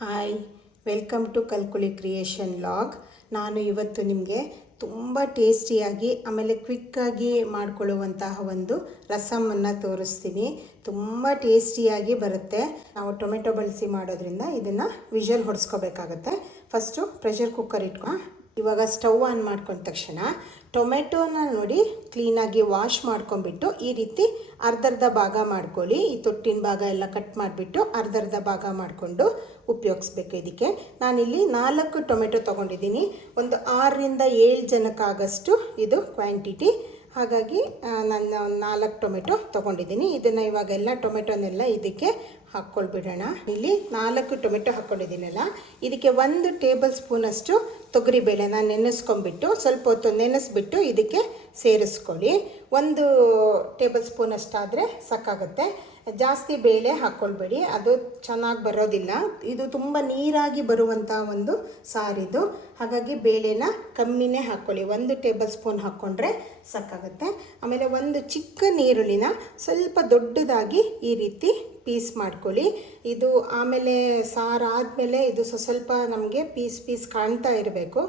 Hi, welcome to Kalkuli creation log. ನಾನು ಇವತ್ತು ನಿಮಗೆ ತುಂಬ ಟೇಸ್ಟಿಯಾಗಿ ಆಮೇಲೆ ಕ್ವಿಕ್ಕಾಗಿ ಮಾಡಿಕೊಳ್ಳುವಂತಹ ಒಂದು ರಸಮನ್ನು ತೋರಿಸ್ತೀನಿ. ತುಂಬ ಟೇಸ್ಟಿಯಾಗಿ ಬರುತ್ತೆ. ನಾವು ಟೊಮೆಟೊ ಬಳಸಿ ಮಾಡೋದ್ರಿಂದ ಇದನ್ನು ವಿಷಲ್ ಹೊಡೆಸ್ಕೋಬೇಕಾಗತ್ತೆ. ಫಸ್ಟು ಪ್ರೆಷರ್ ಕುಕ್ಕರ್ ಇವಾಗ ಸ್ಟವ್ ಆನ್ ಮಾಡ್ಕೊಂಡ ತಕ್ಷಣ ಟೊಮೆಟೊನ ನೋಡಿ ಕ್ಲೀನಾಗಿ ವಾಶ್ ಮಾಡ್ಕೊಂಡ್ಬಿಟ್ಟು ಈ ರೀತಿ ಅರ್ಧರ್ಧ ಭಾಗ ಮಾಡ್ಕೊಳ್ಳಿ. ಈ ತೊಟ್ಟಿನ ಭಾಗ ಎಲ್ಲ ಕಟ್ ಮಾಡಿಬಿಟ್ಟು ಅರ್ಧರ್ಧ ಭಾಗ ಮಾಡಿಕೊಂಡು ಉಪಯೋಗಿಸ್ಬೇಕು. ಇದಕ್ಕೆ ನಾನಿಲ್ಲಿ 4 ಟೊಮೆಟೊ ತೊಗೊಂಡಿದ್ದೀನಿ. ಒಂದು 6ರಿಂದ 7 ಜನಕ್ಕಾಗಷ್ಟು ಇದು ಕ್ವಾಂಟಿಟಿ. ಹಾಗಾಗಿ ನಾನು 4 ಟೊಮೆಟೊ ತೊಗೊಂಡಿದ್ದೀನಿ. ಇದನ್ನು ಇವಾಗೆಲ್ಲ ಟೊಮೆಟೊನೆಲ್ಲ ಇದಕ್ಕೆ ಹಾಕ್ಕೊಳ್ಬಿಡೋಣ. ಇಲ್ಲಿ 4 ಟೊಮೆಟೊ ಹಾಕ್ಕೊಂಡಿದ್ದೀನಲ್ಲ, ಇದಕ್ಕೆ 1 ಟೇಬಲ್ ಸ್ಪೂನಷ್ಟು ತೊಗರಿಬೇಳೆ ನಾನು ನೆನೆಸ್ಕೊಂಡ್ಬಿಟ್ಟು ಸ್ವಲ್ಪ ಹೊತ್ತು ನೆನೆಸ್ಬಿಟ್ಟು ಇದಕ್ಕೆ ಸೇರಿಸ್ಕೊಳ್ಳಿ. 1 ಟೇಬಲ್ ಸ್ಪೂನಷ್ಟಾದರೆ ಸಾಕಾಗುತ್ತೆ. ಜಾಸ್ತಿ ಬೇಳೆ ಹಾಕ್ಕೊಳ್ಬೇಡಿ, ಅದು ಚೆನ್ನಾಗಿ ಬರೋದಿಲ್ಲ. ಇದು ತುಂಬ ನೀರಾಗಿ ಬರುವಂಥ ಒಂದು ಸಾರಿದು. ಹಾಗಾಗಿ ಬೇಳೆನ ಕಮ್ಮಿನೇ ಹಾಕ್ಕೊಳ್ಳಿ. 1 ಟೇಬಲ್ ಸ್ಪೂನ್ ಹಾಕ್ಕೊಂಡ್ರೆ ಸಾಕಾಗುತ್ತೆ. ಆಮೇಲೆ 1 ಚಿಕ್ಕ ನೀರುಳ್ಳಿನ ಸ್ವಲ್ಪ ದೊಡ್ಡದಾಗಿ ಈ ರೀತಿ ಪೀಸ್ ಮಾಡ್ಕೊಳ್ಳಿ. ಇದು ಆಮೇಲೆ ಸಾರು ಆದಮೇಲೆ ಇದು ಸ್ವಲ್ಪ ನಮಗೆ ಪೀಸ್ ಕಾಣ್ತಾ ಇರಬೇಕು.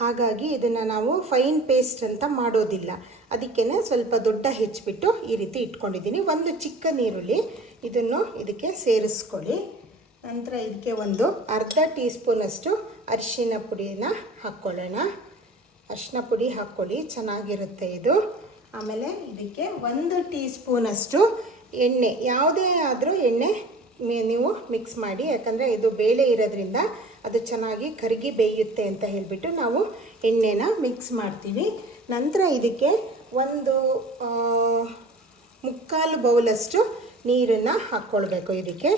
ಹಾಗಾಗಿ ಇದನ್ನು ನಾವು ಫೈನ್ ಪೇಸ್ಟ್ ಅಂತ ಮಾಡೋದಿಲ್ಲ. ಅದಕ್ಕೇ ಸ್ವಲ್ಪ ದೊಡ್ಡ ಹೆಚ್ಚಿಬಿಟ್ಟು ಈ ರೀತಿ ಇಟ್ಕೊಂಡಿದ್ದೀನಿ. 1 ಚಿಕ್ಕ ನೀರುಳ್ಳಿ ಇದನ್ನು ಇದಕ್ಕೆ ಸೇರಿಸ್ಕೊಳ್ಳಿ. ನಂತರ ಇದಕ್ಕೆ ಒಂದು ಅರ್ಧ ಟೀ ಸ್ಪೂನಷ್ಟು ಅರಿಶಿನ ಪುಡಿನ ಹಾಕ್ಕೊಳ್ಳೋಣ. ಅರಿಶಿನ ಪುಡಿ ಹಾಕ್ಕೊಳ್ಳಿ, ಚೆನ್ನಾಗಿರುತ್ತೆ ಇದು. ಆಮೇಲೆ ಇದಕ್ಕೆ 1 ಟೀ ಸ್ಪೂನಷ್ಟು ಎಣ್ಣೆ, ಯಾವುದೇ ಆದರೂ ಎಣ್ಣೆ ನೀವು ಮಿಕ್ಸ್ ಮಾಡಿ. ಯಾಕಂದರೆ ಇದು ಬೇಳೆ ಇರೋದ್ರಿಂದ ಅದು ಚೆನ್ನಾಗಿ ಕರಗಿ ಬೇಯುತ್ತೆ ಅಂತ ಹೇಳಿಬಿಟ್ಟು ನಾವು ಎಣ್ಣೆನ ಮಿಕ್ಸ್ ಮಾಡ್ತೀವಿ. ನಂತರ ಇದಕ್ಕೆ ಒಂದು 3/4 ಬೌಲಷ್ಟು ನೀರನ್ನು ಹಾಕ್ಕೊಳ್ಬೇಕು. ಇದಕ್ಕೆ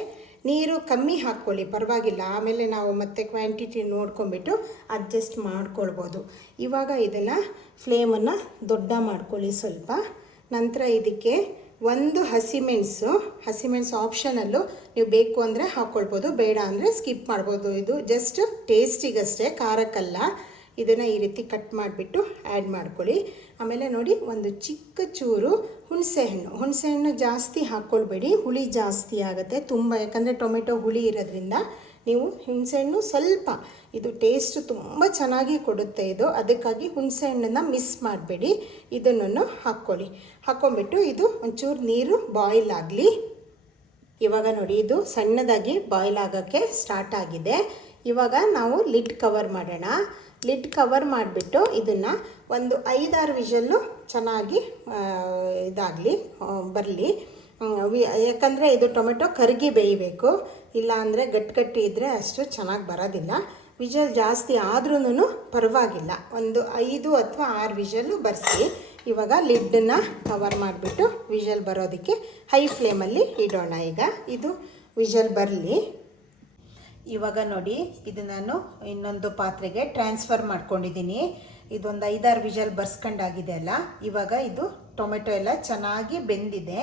ನೀರು ಕಮ್ಮಿ ಹಾಕ್ಕೊಳ್ಳಿ, ಪರವಾಗಿಲ್ಲ. ಆಮೇಲೆ ನಾವು ಮತ್ತೆ ಕ್ವಾಂಟಿಟಿ ನೋಡ್ಕೊಂಬಿಟ್ಟು ಅಡ್ಜಸ್ಟ್ ಮಾಡ್ಕೊಳ್ಬೋದು. ಇವಾಗ ಇದನ್ನು ಫ್ಲೇಮನ್ನು ದೊಡ್ಡ ಮಾಡ್ಕೊಳ್ಳಿ ಸ್ವಲ್ಪ. ನಂತರ ಇದಕ್ಕೆ 1 ಹಸಿಮೆಣಸು ಆಪ್ಷನಲ್ಲು, ನೀವು ಬೇಕು ಅಂದರೆ ಹಾಕ್ಕೊಳ್ಬೋದು, ಬೇಡ ಅಂದರೆ ಸ್ಕಿಪ್ ಮಾಡ್ಬೋದು. ಇದು ಜಸ್ಟ್ ಟೇಸ್ಟಿಗಷ್ಟೇ, ಖಾರಕ್ಕಲ್ಲ. ಇದನ್ನು ಈ ರೀತಿ ಕಟ್ ಮಾಡಿಬಿಟ್ಟು ಆ್ಯಡ್ ಮಾಡ್ಕೊಳ್ಳಿ. ಆಮೇಲೆ ನೋಡಿ, 1 ಚಿಕ್ಕ ಚೂರು ಹುಣಸೆಹಣ್ಣು ಜಾಸ್ತಿ ಹಾಕ್ಕೊಳ್ಬೇಡಿ, ಹುಳಿ ಜಾಸ್ತಿ ಆಗುತ್ತೆ ತುಂಬ. ಯಾಕಂದರೆ ಟೊಮೆಟೊ ಹುಳಿ ಇರೋದ್ರಿಂದ ನೀವು ಹುಣಸೆಹಣ್ಣು ಸ್ವಲ್ಪ, ಇದು ಟೇಸ್ಟ್ ತುಂಬ ಚೆನ್ನಾಗಿ ಕೊಡುತ್ತೆ ಇದು. ಅದಕ್ಕಾಗಿ ಹುಣಸೆಹಣ್ಣನ್ನು ಮಿಸ್ ಮಾಡಬೇಡಿ. ಇದನ್ನು ಹಾಕ್ಕೊಂಬಿಟ್ಟು ಇದು ಒಂಚೂರು ನೀರು ಬಾಯ್ಲ್ ಆಗಲಿ. ಇವಾಗ ನೋಡಿ, ಇದು ಸಣ್ಣದಾಗಿ ಬಾಯ್ಲ್ ಆಗೋಕ್ಕೆ ಸ್ಟಾರ್ಟ್ ಆಗಿದೆ. ಇವಾಗ ನಾವು ಲಿಡ್ ಕವರ್ ಮಾಡೋಣ. ಲಿಡ್ ಕವರ್ ಮಾಡಿಬಿಟ್ಟು ಇದನ್ನು ಒಂದು 5-6 ವಿಷಲ್ಲು ಚೆನ್ನಾಗಿ ಬರಲಿ. ಯಾಕಂದರೆ ಇದು ಟೊಮೆಟೊ ಕರಗಿ ಬೇಯಬೇಕು, ಇಲ್ಲ ಅಂದರೆ ಗಟ್ಟಿ ಇದ್ದರೆ ಅಷ್ಟು ಚೆನ್ನಾಗಿ ಬರೋದಿಲ್ಲ. ವಿಷಲ್ ಜಾಸ್ತಿ ಆದ್ರೂ ಪರವಾಗಿಲ್ಲ, ಒಂದು 5 ಅಥವಾ 6 ವಿಷಲ್ಲು ಬರೆಸಿ. ಇವಾಗ ಲಿಡ್ಡನ್ನು ಕವರ್ ಮಾಡಿಬಿಟ್ಟು ವಿಷಲ್ ಬರೋದಕ್ಕೆ ಹೈ ಫ್ಲೇಮಲ್ಲಿ ಇಡೋಣ. ಈಗ ಇದು ವಿಷಲ್ ಬರಲಿ. ಇವಾಗ ನೋಡಿ, ಇದು ನಾನು ಇನ್ನೊಂದು ಪಾತ್ರೆಗೆ ಟ್ರಾನ್ಸ್ಫರ್ ಮಾಡ್ಕೊಂಡಿದ್ದೀನಿ. ಇದೊಂದು 5-6 ವಿಷಲ್ ಬರ್ಸ್ಕೊಂಡಾಗಿದೆ ಅಲ್ಲ. ಇವಾಗ ಇದು ಟೊಮೆಟೊ ಎಲ್ಲ ಚೆನ್ನಾಗಿ ಬೆಂದಿದೆ.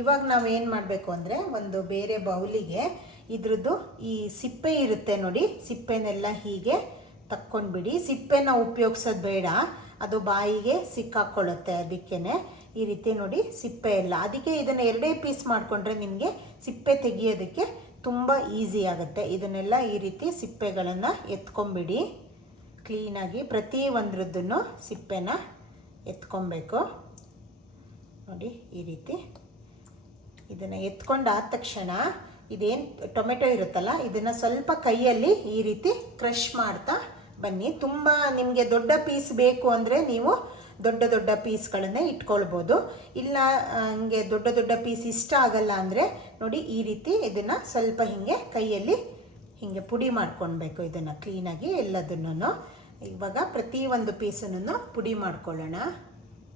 ಇವಾಗ ನಾವೇನು ಮಾಡಬೇಕು ಅಂದರೆ, ಒಂದು ಬೇರೆ ಬೌಲಿಗೆ ಇದ್ರದ್ದು ಈ ಸಿಪ್ಪೆ ಇರುತ್ತೆ ನೋಡಿ, ಸಿಪ್ಪೆನೆಲ್ಲ ಹೀಗೆ ತಕ್ಕೊಂಡ್ಬಿಡಿ. ಸಿಪ್ಪೆನ ಉಪಯೋಗಿಸೋದು ಬೇಡ, ಅದು ಬಾಯಿಗೆ ಸಿಕ್ಕಾಕೊಳ್ಳುತ್ತೆ. ಅದಕ್ಕೇ ಈ ರೀತಿ ನೋಡಿ ಸಿಪ್ಪೆ ಎಲ್ಲ. ಅದಕ್ಕೆ ಇದನ್ನು 2 ಪೀಸ್ ಮಾಡಿಕೊಂಡ್ರೆ ನಿಮಗೆ ಸಿಪ್ಪೆ ತೆಗಿಯೋದಕ್ಕೆ ತುಂಬ ಈಸಿ ಆಗುತ್ತೆ. ಇದನ್ನೆಲ್ಲ ಈ ರೀತಿ ಸಿಪ್ಪೆಗಳನ್ನು ಎತ್ಕೊಂಬಿಡಿ ಕ್ಲೀನಾಗಿ. ಪ್ರತಿ ಒಂದ್ರದ್ದನ್ನು ಸಿಪ್ಪೆನ ಎತ್ಕೊಬೇಕು ನೋಡಿ. ಈ ರೀತಿ ಇದನ್ನು ಎತ್ಕೊಂಡಾದ ತಕ್ಷಣ ಇದೇನು ಟೊಮೆಟೊ ಇರುತ್ತಲ್ಲ, ಇದನ್ನು ಸ್ವಲ್ಪ ಕೈಯಲ್ಲಿ ಈ ರೀತಿ ಕ್ರಷ್ ಮಾಡ್ತಾ ಬನ್ನಿ. ತುಂಬ ನಿಮಗೆ ದೊಡ್ಡ ಪೀಸ್ ಬೇಕು ಅಂದರೆ ನೀವು ದೊಡ್ಡ ಪೀಸ್ಗಳನ್ನೇ ಇಟ್ಕೊಳ್ಬೋದು. ಇಲ್ಲ ಹಂಗೆ ದೊಡ್ಡ ಪೀಸ್ ಇಷ್ಟ ಆಗಲ್ಲ ಅಂದರೆ ನೋಡಿ, ಈ ರೀತಿ ಇದನ್ನು ಸ್ವಲ್ಪ ಹೀಗೆ ಕೈಯಲ್ಲಿ ಹೀಗೆ ಪುಡಿ ಮಾಡ್ಕೊಳ್ಬೇಕು. ಇದನ್ನು ಕ್ಲೀನಾಗಿ ಎಲ್ಲದನ್ನು ಇವಾಗ ಪ್ರತಿ ಒಂದು ಪೀಸನ್ನು ಪುಡಿ ಮಾಡ್ಕೊಳ್ಳೋಣ.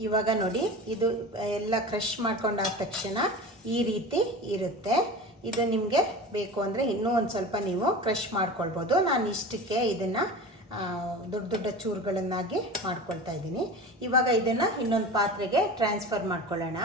ಇವಾಗ ನೋಡಿ, ಇದು ಎಲ್ಲ ಕ್ರಷ್ ಮಾಡ್ಕೊಂಡಾದ ತಕ್ಷಣ ಈ ರೀತಿ ಇರುತ್ತೆ. ಇದು ನಿಮಗೆ ಬೇಕು ಅಂದರೆ ಇನ್ನೂ ಒಂದು ಸ್ವಲ್ಪ ನೀವು ಕ್ರಷ್ ಮಾಡ್ಕೊಳ್ಬೋದು. ನಾನು ಇಷ್ಟಕ್ಕೆ ಇದನ್ನು ದೊಡ್ಡ ಚೂರುಗಳನ್ನಾಗಿ ಮಾಡ್ಕೊಳ್ತಾ ಇದ್ದೀನಿ. ಇವಾಗ ಇದನ್ನು ಇನ್ನೊಂದು ಪಾತ್ರೆಗೆ ಟ್ರಾನ್ಸ್ಫರ್ ಮಾಡ್ಕೊಳ್ಳೋಣ.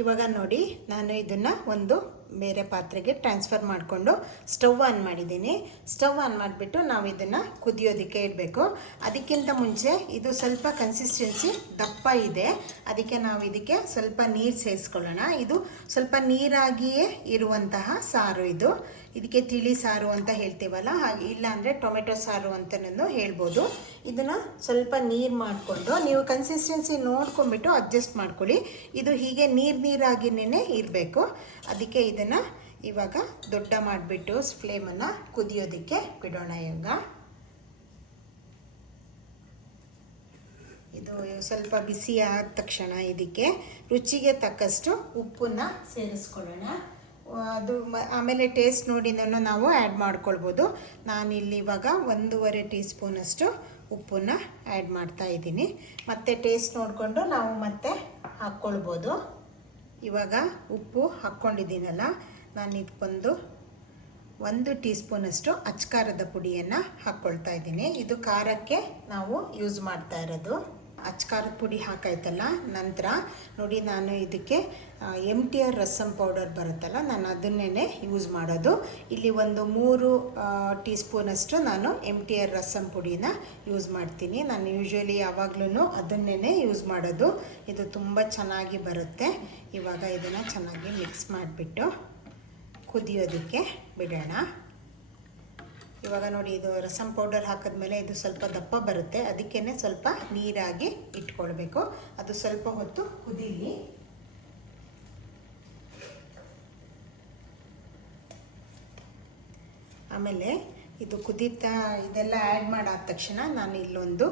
ಇವಾಗ ನೋಡಿ, ನಾನು ಇದನ್ನು ಒಂದು ಬೇರೆ ಪಾತ್ರೆಗೆ ಟ್ರಾನ್ಸ್ಫರ್ ಮಾಡಿಕೊಂಡು ಸ್ಟವ್ ಆನ್ ಮಾಡಿದ್ದೀನಿ. ಸ್ಟವ್ ಆನ್ ಮಾಡಿಬಿಟ್ಟು ನಾವು ಇದನ್ನು ಕುದಿಯೋದಕ್ಕೆ ಇಡಬೇಕು. ಅದಕ್ಕಿಂತ ಮುಂಚೆ ಇದು ಸ್ವಲ್ಪ ಕನ್ಸಿಸ್ಟೆನ್ಸಿ ದಪ್ಪ ಇದೆ, ಅದಕ್ಕೆ ನಾವು ಇದಕ್ಕೆ ಸ್ವಲ್ಪ ನೀರು ಸೇರಿಸ್ಕೊಳ್ಳೋಣ. ಇದು ಸ್ವಲ್ಪ ನೀರಾಗಿಯೇ ಇರುವಂತಹ ಸಾರು ಇದು. ಇದಕ್ಕೆ ತಿಳಿ ಸಾರು ಅಂತ ಹೇಳ್ತೀವಲ್ಲ, ಹಾಗೆ ಇಲ್ಲ ಅಂದರೆ ಟೊಮೆಟೊ ಸಾರು ಅಂತನೂ ಹೇಳ್ಬೋದು. ಇದನ್ನು ಸ್ವಲ್ಪ ನೀರು ಮಾಡಿಕೊಂಡು ನೀವು ಕನ್ಸಿಸ್ಟೆನ್ಸಿ ನೋಡ್ಕೊಂಬಿಟ್ಟು ಅಡ್ಜಸ್ಟ್ ಮಾಡ್ಕೊಳ್ಳಿ. ಇದು ಹೀಗೆ ನೀರಾಗಿನೇ ಇರಬೇಕು. ಅದಕ್ಕೆ ಇದನ್ನು ಇವಾಗ ದೊಡ್ಡ ಮಾಡಿಬಿಟ್ಟು ಫ್ಲೇಮನ್ನು ಕುದಿಯೋದಕ್ಕೆ ಬಿಡೋಣ. ಇವಾಗ ಇದು ಸ್ವಲ್ಪ ಬಿಸಿ ಆದ ತಕ್ಷಣ ಇದಕ್ಕೆ ರುಚಿಗೆ ತಕ್ಕಷ್ಟು ಉಪ್ಪನ್ನು ಸೇರಿಸ್ಕೊಳ್ಳೋಣ. ಅದು ಆಮೇಲೆ ಟೇಸ್ಟ್ ನೋಡಿನೂ ನಾವು ಆ್ಯಡ್ ಮಾಡ್ಕೊಳ್ಬೋದು. ನಾನಿಲ್ಲಿ ಇವಾಗ 1.5 ಟೀ ಸ್ಪೂನಷ್ಟು ಉಪ್ಪನ್ನು ಆ್ಯಡ್ ಮಾಡ್ತಾ ಇದ್ದೀನಿ. ಮತ್ತು ಟೇಸ್ಟ್ ನೋಡಿಕೊಂಡು ನಾವು ಮತ್ತೆ ಹಾಕ್ಕೊಳ್ಬೋದು. ಇವಾಗ ಉಪ್ಪು ಹಾಕ್ಕೊಂಡಿದ್ದೀನಲ್ಲ, ನಾನು ಇದಕ್ಕೊಂದು 1 ಟೀ ಸ್ಪೂನಷ್ಟು ಅಚ್ಕಾರದ ಪುಡಿಯನ್ನು ಹಾಕ್ಕೊಳ್ತಾ ಇದ್ದೀನಿ. ಇದು ಖಾರಕ್ಕೆ ನಾವು ಯೂಸ್ ಮಾಡ್ತಾ ಇರೋದು. ಅಚ್ಕಾರದ ಪುಡಿ ಹಾಕಾಯ್ತಲ್ಲ, ನಂತರ ನೋಡಿ ನಾನು ಇದಕ್ಕೆ MTR ರಸಂ ಪೌಡರ್ ಬರುತ್ತಲ್ಲ, ನಾನು ಅದನ್ನೇ ಯೂಸ್ ಮಾಡೋದು. ಇಲ್ಲಿ ಒಂದು 3 ಟೀ ಸ್ಪೂನಷ್ಟು ನಾನು MTR ರಸಂ ಪುಡಿನ ಯೂಸ್ ಮಾಡ್ತೀನಿ. ನಾನು ಯೂಶ್ವಲಿ ಯಾವಾಗಲೂ ಅದನ್ನೇ ಯೂಸ್ ಮಾಡೋದು. ಇದು ತುಂಬ ಚೆನ್ನಾಗಿ ಬರುತ್ತೆ. ಇವಾಗ ಇದನ್ನು ಚೆನ್ನಾಗಿ ಮಿಕ್ಸ್ ಮಾಡಿಬಿಟ್ಟು ಕುದಿಯೋದಕ್ಕೆ ಬಿಡೋಣ. ಇವಾಗ ನೋಡಿ, ಇದು ರಸಂ ಪೌಡರ್ ಹಾಕಿದ್ಮೇಲೆ ಇದು ಸ್ವಲ್ಪ ದಪ್ಪ ಬರುತ್ತೆ. ಅದಕ್ಕೇ ಸ್ವಲ್ಪ ನೀರಾಗಿ ಇಟ್ಕೊಳ್ಬೇಕು. ಅದು ಸ್ವಲ್ಪ ಹೊತ್ತು ಕುದೀಲಿ. ಆಮೇಲೆ ಇದು ಕುದೀತಾ ಇದೆಲ್ಲ ಆ್ಯಡ್ ಮಾಡಾದ ತಕ್ಷಣ ನಾನು ಇಲ್ಲೊಂದು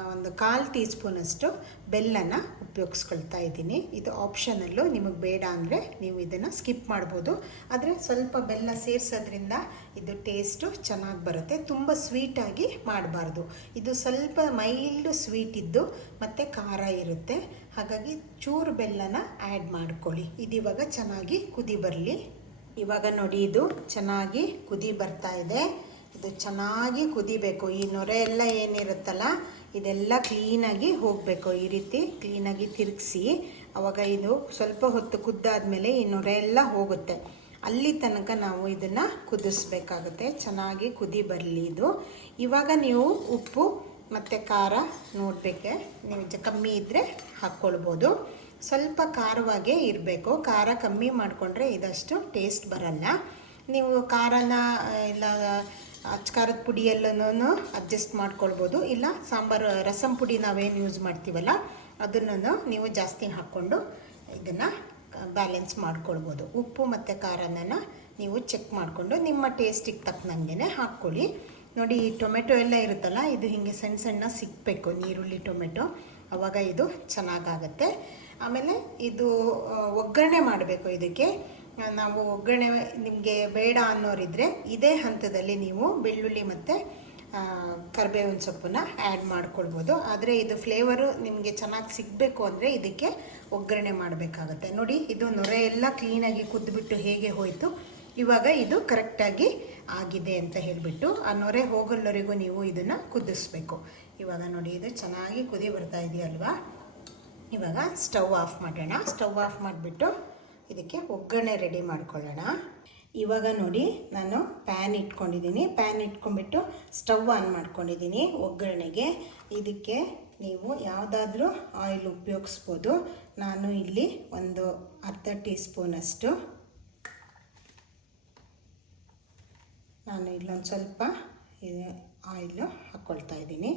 1/4 ಟೀ ಸ್ಪೂನಷ್ಟು ಬೆಲ್ಲನ ಉಪಯೋಗಿಸ್ಕೊಳ್ತಾ ಇದ್ದೀನಿ. ಇದು ಆಪ್ಷನಲ್ಲು, ನಿಮಗೆ ಬೇಡ ಅಂದರೆ ನೀವು ಇದನ್ನು ಸ್ಕಿಪ್ ಮಾಡ್ಬೋದು. ಆದರೆ ಸ್ವಲ್ಪ ಬೆಲ್ಲ ಸೇರಿಸೋದ್ರಿಂದ ಇದು ಟೇಸ್ಟು ಚೆನ್ನಾಗಿ ಬರುತ್ತೆ. ತುಂಬ ಸ್ವೀಟಾಗಿ ಮಾಡಬಾರ್ದು. ಇದು ಸ್ವಲ್ಪ ಮೈಲ್ಡ್ ಸ್ವೀಟ್ ಇದ್ದು ಮತ್ತು ಖಾರ ಇರುತ್ತೆ. ಹಾಗಾಗಿ ಚೂರು ಬೆಲ್ಲನ ಆ್ಯಡ್ ಮಾಡ್ಕೊಳ್ಳಿ. ಇದಿವಾಗ ಚೆನ್ನಾಗಿ ಕುದಿ ಬರಲಿ. ಇವಾಗ ನೋಡಿ, ಇದು ಚೆನ್ನಾಗಿ ಕುದಿ ಬರ್ತಾ ಇದೆ. ಇದು ಚೆನ್ನಾಗಿ ಕುದಿಬೇಕು. ಈ ನೊರೆ ಎಲ್ಲ ಏನಿರುತ್ತಲ್ಲ ಇದೆಲ್ಲ ಕ್ಲೀನಾಗಿ ಹೋಗಬೇಕು. ಈ ರೀತಿ ಕ್ಲೀನಾಗಿ ತಿರುಗಿಸಿ, ಆವಾಗ ಇದು ಸ್ವಲ್ಪ ಹೊತ್ತು ಕುದ್ದಾದಮೇಲೆ ಈ ನೊರೆ ಎಲ್ಲ ಹೋಗುತ್ತೆ. ಅಲ್ಲಿ ತನಕ ನಾವು ಇದನ್ನು ಕುದಿಸ್ಬೇಕಾಗುತ್ತೆ. ಚೆನ್ನಾಗಿ ಕುದಿ ಬರಲಿ ಇದು. ಇವಾಗ ನೀವು ಉಪ್ಪು ಮತ್ತು ಖಾರ ನೋಡಬೇಕೆ, ನೀವು ಕಮ್ಮಿ ಇದ್ದರೆ ಹಾಕ್ಕೊಳ್ಬೋದು. ಸ್ವಲ್ಪ ಖಾರವಾಗೇ ಇರಬೇಕು. ಖಾರ ಕಮ್ಮಿ ಮಾಡಿಕೊಂಡ್ರೆ ಇದಷ್ಟು ಟೇಸ್ಟ್ ಬರಲ್ಲ. ನೀವು ಖಾರನ ಇಲ್ಲ ಅಚ್ಕಾರದ ಪುಡಿಯಲ್ಲೂ ಅಡ್ಜಸ್ಟ್ ಮಾಡ್ಕೊಳ್ಬೋದು. ಇಲ್ಲ ಸಾಂಬಾರು ರಸಂ ಪುಡಿ ನಾವೇನು ಯೂಸ್ ಮಾಡ್ತೀವಲ್ಲ ಅದನ್ನು ನೀವು ಜಾಸ್ತಿ ಹಾಕ್ಕೊಂಡು ಇದನ್ನು ಬ್ಯಾಲೆನ್ಸ್ ಮಾಡ್ಕೊಳ್ಬೋದು. ಉಪ್ಪು ಮತ್ತು ಖಾರನ ನೀವು ಚೆಕ್ ಮಾಡಿಕೊಂಡು ನಿಮ್ಮ ಟೇಸ್ಟಿಗೆ ತಕ್ಕನಂಗೆ ಹಾಕ್ಕೊಳ್ಳಿ. ನೋಡಿ, ಈ ಟೊಮೆಟೊ ಎಲ್ಲ ಇರುತ್ತಲ್ಲ, ಇದು ಹೀಗೆ ಸಣ್ಣ ಸಣ್ಣ ಸಿಕ್ಕಬೇಕು, ನೀರುಳ್ಳಿ ಟೊಮೆಟೊ, ಆವಾಗ ಇದು ಚೆನ್ನಾಗಾಗತ್ತೆ. ಆಮೇಲೆ ಇದು ಒಗ್ಗರಣೆ ಮಾಡಬೇಕು. ಇದಕ್ಕೆ ನಾವು ಒಗ್ಗರಣೆ ನಿಮಗೆ ಬೇಡ ಅನ್ನೋರಿದ್ದರೆ ಇದೇ ಹಂತದಲ್ಲಿ ನೀವು ಬೆಳ್ಳುಳ್ಳಿ ಮತ್ತು ಕರಿಬೇವಿನ ಸೊಪ್ಪನ್ನ ಆ್ಯಡ್ ಮಾಡ್ಕೊಳ್ಬೋದು. ಆದರೆ ಇದು ಫ್ಲೇವರು ನಿಮಗೆ ಚೆನ್ನಾಗಿ ಸಿಗಬೇಕು ಅಂದರೆ ಇದಕ್ಕೆ ಒಗ್ಗರಣೆ ಮಾಡಬೇಕಾಗತ್ತೆ. ನೋಡಿ, ಇದು ನೊರೆ ಎಲ್ಲ ಕ್ಲೀನಾಗಿ ಕುದ್ದುಬಿಟ್ಟು ಹೇಗೆ ಹೋಯಿತು. ಇವಾಗ ಇದು ಕರೆಕ್ಟಾಗಿ ಆಗಿದೆ ಅಂತ ಹೇಳಿಬಿಟ್ಟು ಆ ನೊರೆ ಹೋಗಲ್ಲವರೆಗೂ ನೀವು ಇದನ್ನು ಕುದಿಸ್ಬೇಕು. ಇವಾಗ ನೋಡಿ, ಇದು ಚೆನ್ನಾಗಿ ಕುದಿ ಬರ್ತಾ ಇದೆಯಲ್ವಾ. ಇವಾಗ ಸ್ಟವ್ ಆಫ್ ಮಾಡೋಣ. ಸ್ಟವ್ ಆಫ್ ಮಾಡಿಬಿಟ್ಟು ಇದಕ್ಕೆ ಒಗ್ಗರಣೆ ರೆಡಿ ಮಾಡ್ಕೊಳ್ಳೋಣ. ಇವಾಗ ನೋಡಿ, ನಾನು ಪ್ಯಾನ್ ಇಟ್ಕೊಂಡಿದ್ದೀನಿ. ಪ್ಯಾನ್ ಇಟ್ಕೊಂಡ್ಬಿಟ್ಟು ಸ್ಟವ್ ಆನ್ ಮಾಡ್ಕೊಂಡಿದ್ದೀನಿ ಒಗ್ಗರಣೆಗೆ. ಇದಕ್ಕೆ ನೀವು ಯಾವುದಾದ್ರೂ ಆಯಿಲ್ ಉಪಯೋಗಿಸ್ಬೋದು. ನಾನು ಇಲ್ಲಿ ಒಂದು 1/2 ಟೀ ಸ್ಪೂನಷ್ಟು, ನಾನು ಇಲ್ಲೊಂದು ಸ್ವಲ್ಪ ಆಯಿಲು ಹಾಕ್ಕೊಳ್ತಾ ಇದ್ದೀನಿ.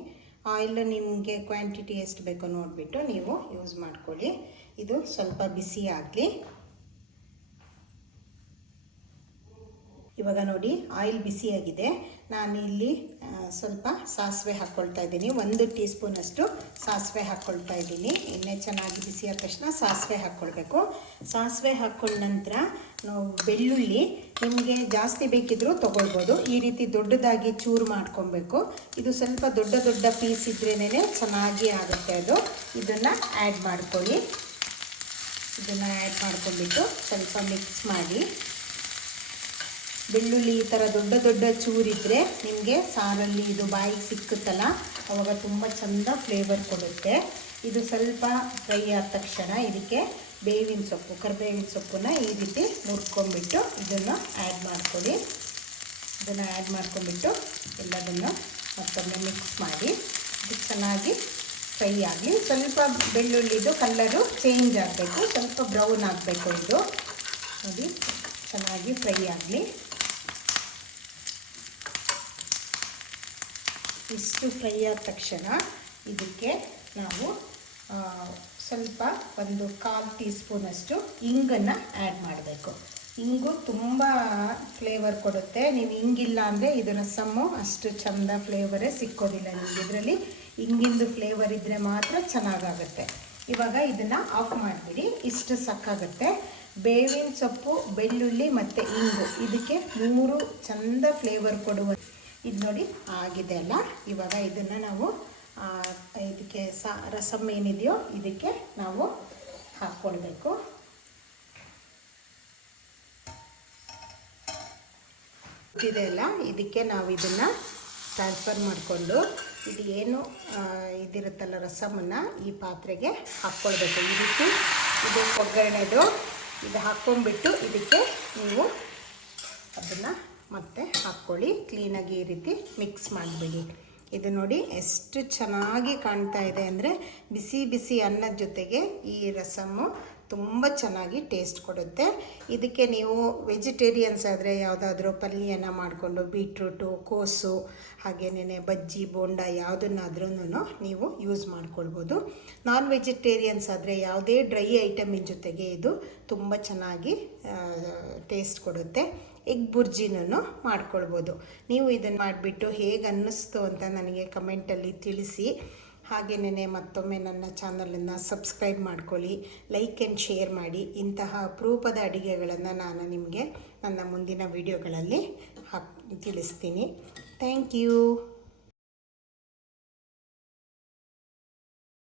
ಆಯಿಲ್ ನಿಮಗೆ ಕ್ವಾಂಟಿಟಿ ಎಷ್ಟು ಬೇಕೋ ನೋಡಿಬಿಟ್ಟು ನೀವು ಯೂಸ್ ಮಾಡ್ಕೊಳ್ಳಿ. ಇದು ಸ್ವಲ್ಪ ಬಿಸಿ ಆಗಲಿ. ಇವಾಗ ನೋಡಿ, ಆಯಿಲ್ ಬಿಸಿಯಾಗಿದೆ. ನಾನು ಇಲ್ಲಿ ಸ್ವಲ್ಪ ಸಾಸಿವೆ ಹಾಕ್ಕೊಳ್ತಾ ಇದ್ದೀನಿ. 1 ಟೀ ಸ್ಪೂನಷ್ಟು ಸಾಸಿವೆ ಹಾಕ್ಕೊಳ್ತಾ ಇದ್ದೀನಿ. ಎಣ್ಣೆ ಚೆನ್ನಾಗಿ ಬಿಸಿಯಾದ ತಕ್ಷಣ ಸಾಸಿವೆ ಹಾಕ್ಕೊಳ್ಬೇಕು. ಸಾಸಿವೆ ಹಾಕ್ಕೊಂಡ ನಂತರ ನಾವು ಬೆಳ್ಳುಳ್ಳಿ ನಿಮಗೆ ಜಾಸ್ತಿ ಬೇಕಿದ್ದರೂ ತೊಗೊಳ್ಬೋದು. ಈ ರೀತಿ ದೊಡ್ಡದಾಗಿ ಚೂರು ಮಾಡ್ಕೊಬೇಕು. ಇದು ಸ್ವಲ್ಪ ದೊಡ್ಡ ದೊಡ್ಡ ಪೀಸ್ ಇದ್ರೇ ಚೆನ್ನಾಗಿ ಆಗುತ್ತೆ ಅದು. ಇದನ್ನು ಆ್ಯಡ್ ಮಾಡ್ಕೊಳ್ಳಿ. ಇದನ್ನು ಆ್ಯಡ್ ಮಾಡ್ಕೊಂಡ್ಬಿಟ್ಟು ಸ್ವಲ್ಪ ಮಿಕ್ಸ್ ಮಾಡಿ. ಬೆಳ್ಳುಳ್ಳಿ ಈ ಥರ ದೊಡ್ಡ ದೊಡ್ಡ ಚೂರಿದ್ರೆ ನಿಮಗೆ ಸಾರಲ್ಲಿ ಇದು ಬಾಯಿಗೆ ಸಿಕ್ಕುತ್ತಲ್ಲ, ಆವಾಗ ತುಂಬ ಚೆಂದ ಫ್ಲೇವರ್ ಕೊಡುತ್ತೆ. ಇದು ಸ್ವಲ್ಪ ಫ್ರೈ ಆದ ತಕ್ಷಣ ಇದಕ್ಕೆ ಬೇವಿನ ಸೊಪ್ಪು, ಕರಿಬೇವಿನ ಸೊಪ್ಪನ್ನ ಈ ರೀತಿ ಮುರ್ಕೊಂಡ್ಬಿಟ್ಟು ಇದನ್ನು ಆ್ಯಡ್ ಮಾಡ್ಕೊಳ್ಳಿ. ಇದನ್ನು ಆ್ಯಡ್ ಮಾಡ್ಕೊಂಡ್ಬಿಟ್ಟು ಎಲ್ಲದನ್ನು ಮತ್ತೊಮ್ಮೆ ಮಿಕ್ಸ್ ಮಾಡಿ ಇದು ಚೆನ್ನಾಗಿ ಫ್ರೈ ಆಗಲಿ. ಸ್ವಲ್ಪ ಬೆಳ್ಳುಳ್ಳಿದು ಕಲರು ಚೇಂಜ್ ಆಗಬೇಕು, ಸ್ವಲ್ಪ ಬ್ರೌನ್ ಆಗಬೇಕು. ಇದು ನೋಡಿ ಚೆನ್ನಾಗಿ ಫ್ರೈ ಆಗಲಿ. ಇಷ್ಟು ಫ್ರೈ ಆದ ತಕ್ಷಣ ಇದಕ್ಕೆ ನಾವು ಸ್ವಲ್ಪ ಒಂದು 1/4 ಟೀ ಸ್ಪೂನಷ್ಟು ಇಂಗನ್ನು ಆ್ಯಡ್ ಮಾಡಬೇಕು. ಇಂಗು ತುಂಬ ಫ್ಲೇವರ್ ಕೊಡುತ್ತೆ. ನೀವು ಇಂಗಿಲ್ಲ ಅಂದರೆ ಇದು ರಸಮ್ಮು ಅಷ್ಟು ಚೆಂದ ಫ್ಲೇವರೇ ಸಿಕ್ಕೋದಿಲ್ಲ ನಿಮಗೆ. ಇದರಲ್ಲಿ ಇಂಗಿಂದು ಫ್ಲೇವರ್ ಇದ್ದರೆ ಮಾತ್ರ ಚೆನ್ನಾಗಾಗುತ್ತೆ. ಇವಾಗ ಇದನ್ನು ಆಫ್ ಮಾಡಿಬಿಡಿ. ಇಷ್ಟು ಸಾಕಾಗುತ್ತೆ. ಬೇವಿನ ಸೊಪ್ಪು, ಬೆಳ್ಳುಳ್ಳಿ ಮತ್ತು ಇಂಗು ಇದಕ್ಕೆ 3 ಚೆಂದ ಫ್ಲೇವರ್ ಕೊಡುವ. ಇದು ನೋಡಿ ಆಗಿದೆ ಅಲ್ಲ. ಇವಾಗ ಇದನ್ನು ನಾವು ಇದಕ್ಕೆ ರಸಮ್ ಏನಿದೆಯೋ ಇದಕ್ಕೆ ನಾವು ಹಾಕ್ಕೊಳ್ಬೇಕು. ಇದೆ ಅಲ್ಲ, ಇದಕ್ಕೆ ನಾವು ಇದನ್ನು ಟ್ರಾನ್ಸ್ಫರ್ ಮಾಡಿಕೊಂಡು ಇದು ಏನು ಇದಿರುತ್ತಲ್ಲ ರಸಮನ್ನು ಈ ಪಾತ್ರೆಗೆ ಹಾಕ್ಕೊಳ್ಬೇಕು. ಈ ರೀತಿ ಇದು ಒಗ್ಗರಣೆದು ಇದು ಹಾಕ್ಕೊಂಡ್ಬಿಟ್ಟು ಇದಕ್ಕೆ ನೀವು ಅದನ್ನು ಮತ್ತೆ ಹಾಕ್ಕೊಳ್ಳಿ. ಕ್ಲೀನಾಗಿ ಈ ರೀತಿ ಮಿಕ್ಸ್ ಮಾಡಿಬಿಡಿ. ಇದು ನೋಡಿ ಎಷ್ಟು ಚೆನ್ನಾಗಿ ಕಾಣ್ತಾ ಇದೆ ಅಂದರೆ ಬಿಸಿ ಬಿಸಿ ಅನ್ನದ ಜೊತೆಗೆ ಈ ರಸಮ್ಮು ತುಂಬ ಚೆನ್ನಾಗಿ ಟೇಸ್ಟ್ ಕೊಡುತ್ತೆ. ಇದಕ್ಕೆ ನೀವು ವೆಜಿಟೇರಿಯನ್ಸ್ ಆದರೆ ಯಾವುದಾದ್ರೂ ಪಲ್ಯನ ಮಾಡಿಕೊಂಡು ಬೀಟ್ರೂಟು, ಕೋಸು, ಹಾಗೇನೇ ಬಜ್ಜಿ, ಬೋಂಡ ಯಾವುದನ್ನಾದ್ರೂ ನೀವು ಯೂಸ್ ಮಾಡ್ಕೊಳ್ಬೋದು. ನಾನ್ ವೆಜಿಟೇರಿಯನ್ಸ್ ಆದರೆ ಯಾವುದೇ ಡ್ರೈ ಐಟಮಿನ ಜೊತೆಗೆ ಇದು ತುಂಬ ಚೆನ್ನಾಗಿ ಟೇಸ್ಟ್ ಕೊಡುತ್ತೆ. ಎಗ್ ಬುರ್ಜಿನೂ ಮಾಡ್ಕೊಳ್ಬೋದು. ನೀವು ಇದನ್ನು ಮಾಡಿಬಿಟ್ಟು ಹೇಗೆ ಅನ್ನಿಸ್ತು ಅಂತ ನನಗೆ ಕಮೆಂಟಲ್ಲಿ ತಿಳಿಸಿ. ಹಾಗೆಯೇ ಮತ್ತೊಮ್ಮೆ ನನ್ನ ಚಾನಲನ್ನು ಸಬ್ಸ್ಕ್ರೈಬ್ ಮಾಡ್ಕೊಳ್ಳಿ, ಲೈಕ್ ಆ್ಯಂಡ್ ಶೇರ್ ಮಾಡಿ. ಇಂತಹ ಅಪರೂಪದ ಅಡುಗೆಗಳನ್ನು ನಾನು ನಿಮಗೆ ನನ್ನ ಮುಂದಿನ ವಿಡಿಯೋಗಳಲ್ಲಿ ತಿಳಿಸ್ತೀನಿ. Thank you.